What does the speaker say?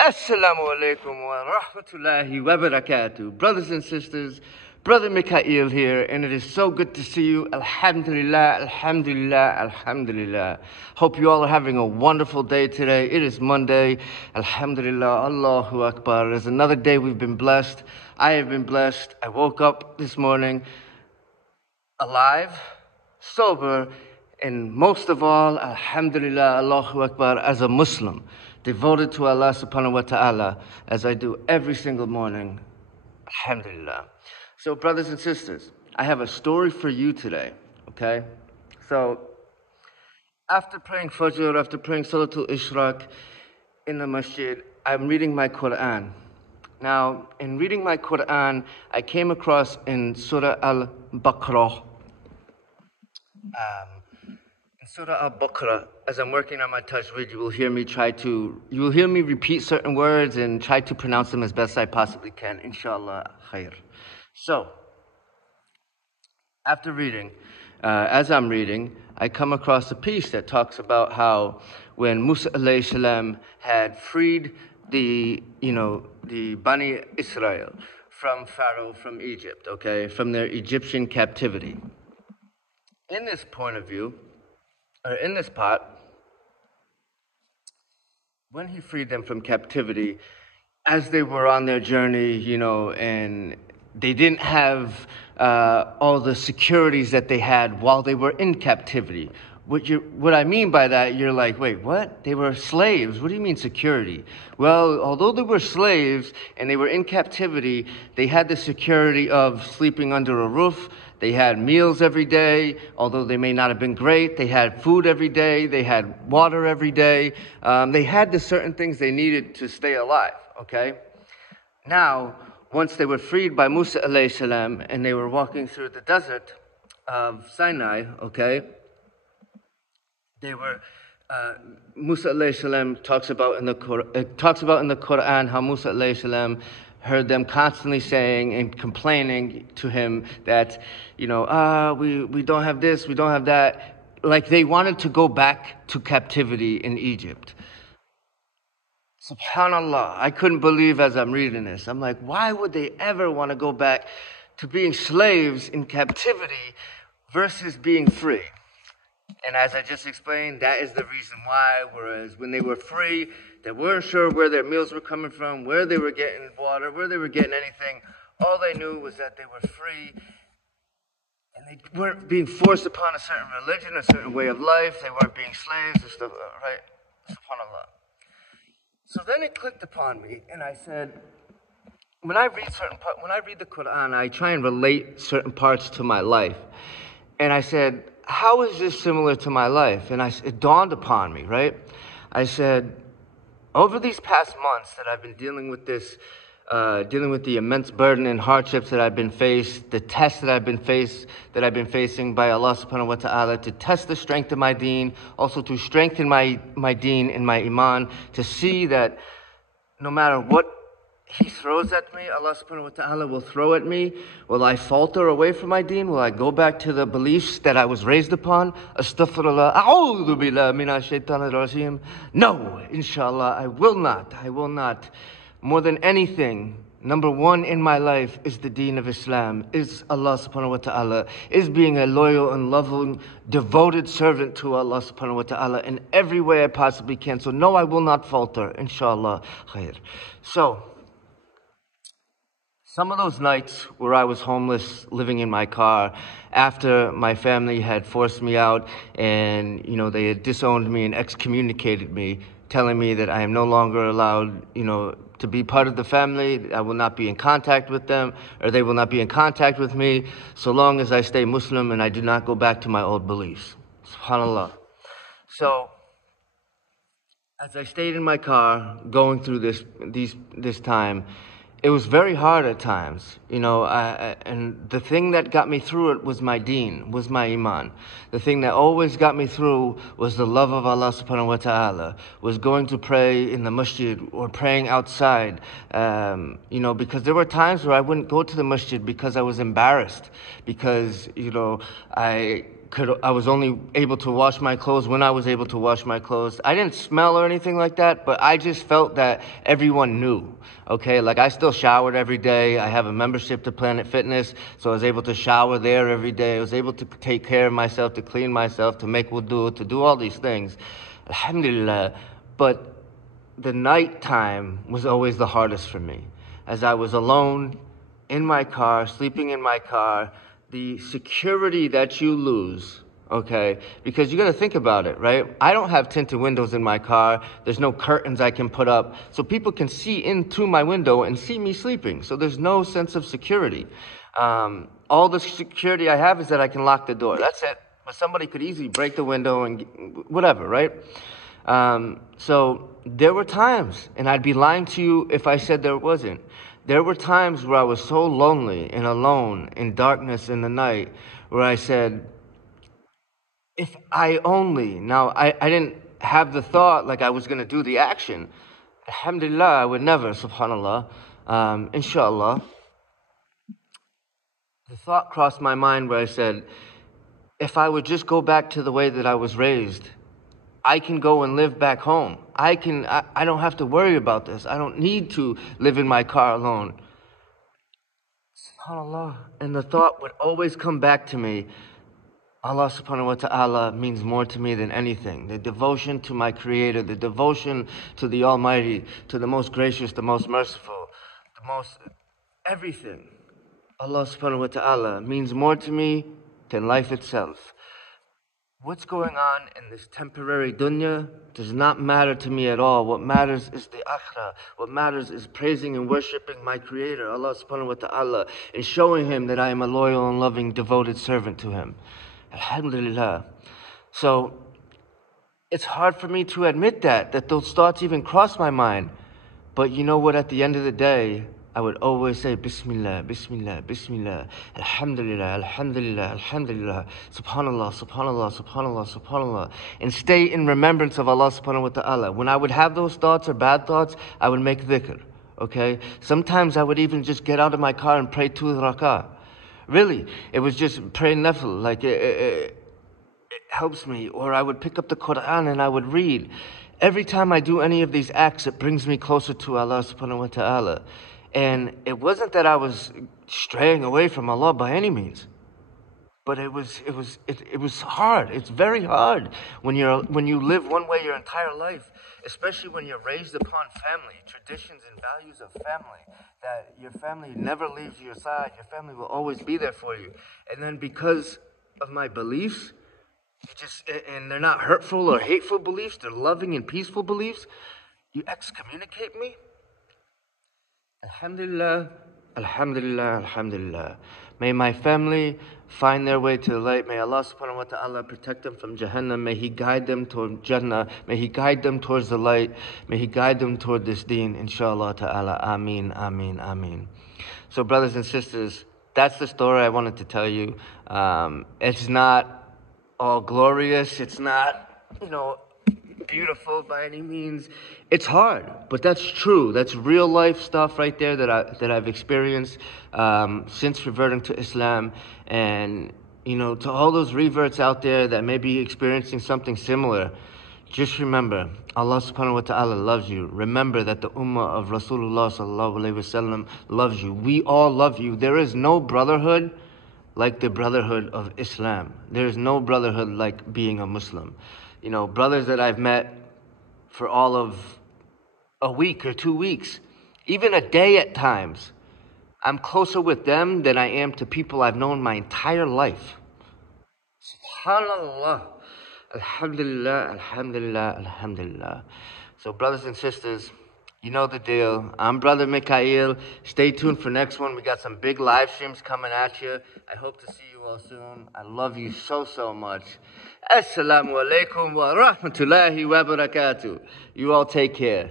Assalamu alaikum wa rahmatullahi wa barakatuh. Brothers and sisters, Brother Mikā'īl here, and it is so good to see you. Alhamdulillah, alhamdulillah, alhamdulillah. Hope you all are having a wonderful day today. It is Monday. Alhamdulillah, Allahu Akbar. There's another day we've been blessed. I have been blessed. I woke up this morning alive, sober, and most of all, alhamdulillah, Allahu Akbar, as a Muslim, devoted to Allah subhanahu wa ta'ala, as I do every single morning. Alhamdulillah. So brothers and sisters, I have a story for you today, okay? So, after praying Fajr, after praying Salatul Ishraq in the masjid, I'm reading my Quran. Now, in reading my Quran, I came across in Surah Al-Baqarah, Surah Al-Baqarah, as I'm working on my tajweed, you will hear me repeat certain words and try to pronounce them as best I possibly can, inshallah, khair. So, after reading, as I'm reading, I come across a piece that talks about how when Musa alayhi salam had freed the Bani Israel from Pharaoh, from Egypt, okay, from their Egyptian captivity. In this point of view, or in this part, when he freed them from captivity, as they were on their journey, and they didn't have all the securities that they had while they were in captivity. What I mean by that, you're like, wait, what? They were slaves. What do you mean security? Well, although they were slaves and they were in captivity, they had the security of sleeping under a roof. They had meals every day, although they may not have been great. They had food every day. They had water every day. They had the certain things they needed to stay alive, okay? Now, once they were freed by Musa alayhi salam and they were walking through the desert of Sinai, okay? They were, Musa alayhi salam talks about in the Quran how Musa alayhi salam heard them constantly saying and complaining to him that, we don't have this, we don't have that. Like they wanted to go back to captivity in Egypt. SubhanAllah, I couldn't believe as I'm reading this. I'm like, why would they ever want to go back to being slaves in captivity versus being free? And as I just explained, that is the reason why. Whereas when they were free, they weren't sure where their meals were coming from, where they were getting water, where they were getting anything. All they knew was that they were free, and they weren't being forced upon a certain religion, a certain way of life. They weren't being slaves and stuff, right? SubhanAllah. So then it clicked upon me, and I said, when I read the Quran, I try and relate certain parts to my life. And I said, how is this similar to my life? And it dawned upon me, right? I said, over these past months that I've been dealing with this, dealing with the immense burden and hardships that I've been faced, the tests that I've been facing by Allah subhanahu wa ta'ala, to test the strength of my deen, also to strengthen my deen and my iman, to see that no matter what He throws at me, Allah subhanahu wa ta'ala will throw at me. Will I falter away from my deen? Will I go back to the beliefs that I was raised upon? Astaghfirullah. A'udhu billah minash shaitanir rajim. No, inshallah, I will not. More than anything, number one in my life is the deen of Islam, is Allah subhanahu wa ta'ala, is being a loyal and loving, devoted servant to Allah subhanahu wa ta'ala in every way I possibly can. So no, I will not falter, inshallah, khair. So, some of those nights where I was homeless, living in my car, after my family had forced me out and, they had disowned me and excommunicated me, telling me that I am no longer allowed, to be part of the family. I will not be in contact with them, or they will not be in contact with me, so long as I stay Muslim and I do not go back to my old beliefs. SubhanAllah. So, as I stayed in my car, going through this time, it was very hard at times, and the thing that got me through it was my deen, was my iman. The thing that always got me through was the love of Allah subhanahu wa ta'ala, was going to pray in the masjid or praying outside, because there were times where I wouldn't go to the masjid because I was embarrassed, because, I I was only able to wash my clothes when I was able to wash my clothes. I didn't smell or anything like that, but I just felt that everyone knew. Okay, like I still showered every day. I have a membership to Planet Fitness, so I was able to shower there every day. I was able to take care of myself, to clean myself, to make wudu, to do all these things. Alhamdulillah. But the nighttime was always the hardest for me. As I was alone in my car, sleeping in my car, the security that you lose, okay? Because you got to think about it, right? I don't have tinted windows in my car. There's no curtains I can put up. So people can see in through my window and see me sleeping. So there's no sense of security. All the security I have is that I can lock the door. That's it. But somebody could easily break the window and whatever, right? So there were times, and I'd be lying to you if I said there wasn't. There were times where I was so lonely and alone in darkness in the night where I said, if I only, now I didn't have the thought like I was going to do the action. Alhamdulillah, I would never, subhanallah, inshallah. The thought crossed my mind where I said, if I would just go back to the way that I was raised, I can go and live back home. I don't have to worry about this. I don't need to live in my car alone. SubhanAllah. And the thought would always come back to me. Allah subhanahu wa ta'ala means more to me than anything. The devotion to my Creator, the devotion to the Almighty, to the most gracious, the most merciful, the most everything. Allah subhanahu wa ta'ala means more to me than life itself. What's going on in this temporary dunya does not matter to me at all. What matters is the akhirah. What matters is praising and worshiping my Creator, Allah subhanahu wa ta'ala, and showing Him that I am a loyal and loving, devoted servant to Him. Alhamdulillah. So, it's hard for me to admit that those thoughts even cross my mind. But you know what, at the end of the day, I would always say, Bismillah, Bismillah, Bismillah, Alhamdulillah, Alhamdulillah, Alhamdulillah, Subhanallah, Subhanallah, Subhanallah, Subhanallah, and stay in remembrance of Allah subhanahu wa ta'ala. When I would have those thoughts or bad thoughts, I would make dhikr, okay? Sometimes I would even just get out of my car and pray 2 rak'ah. Really, it was just praying nafil, like it helps me. Or I would pick up the Quran and I would read. Every time I do any of these acts, it brings me closer to Allah subhanahu wa ta'ala. And it wasn't that I was straying away from Allah by any means, but it was hard. It's very hard when you live one way your entire life, especially when you're raised upon family, traditions and values of family, that your family never leaves your side. Your family will always be there for you. And then because of my beliefs, and they're not hurtful or hateful beliefs, they're loving and peaceful beliefs, you excommunicate me? Alhamdulillah, Alhamdulillah, Alhamdulillah. May my family find their way to the light. May Allah subhanahu wa ta'ala protect them from Jahannam. May He guide them toward Jannah. May He guide them towards the light. May He guide them toward this deen, inshallah ta'ala. Ameen, ameen, ameen. So brothers and sisters, that's the story I wanted to tell you. It's not all glorious. It's not, beautiful by any means. It's hard, but that's true. That's real life stuff right there that I've experienced since reverting to Islam. And to all those reverts out there that may be experiencing something similar, just remember, Allah subhanahu wa ta'ala loves you. Remember that the ummah of Rasulullah sallallahu alayhi wa sallam loves you. We all love you. There is no brotherhood like the brotherhood of Islam. There is no brotherhood like being a Muslim. Brothers that I've met for all of a week or 2 weeks, even a day at times, I'm closer with them than I am to people I've known my entire life. SubhanAllah. Alhamdulillah, Alhamdulillah, Alhamdulillah. So brothers and sisters, you know the deal. I'm Brother Mikā'īl. Stay tuned for next one. We got some big live streams coming at you. I hope to see you all soon. I love you so, so much. Assalamu alaikum wa rahmatullahi wa barakatuh. You all take care.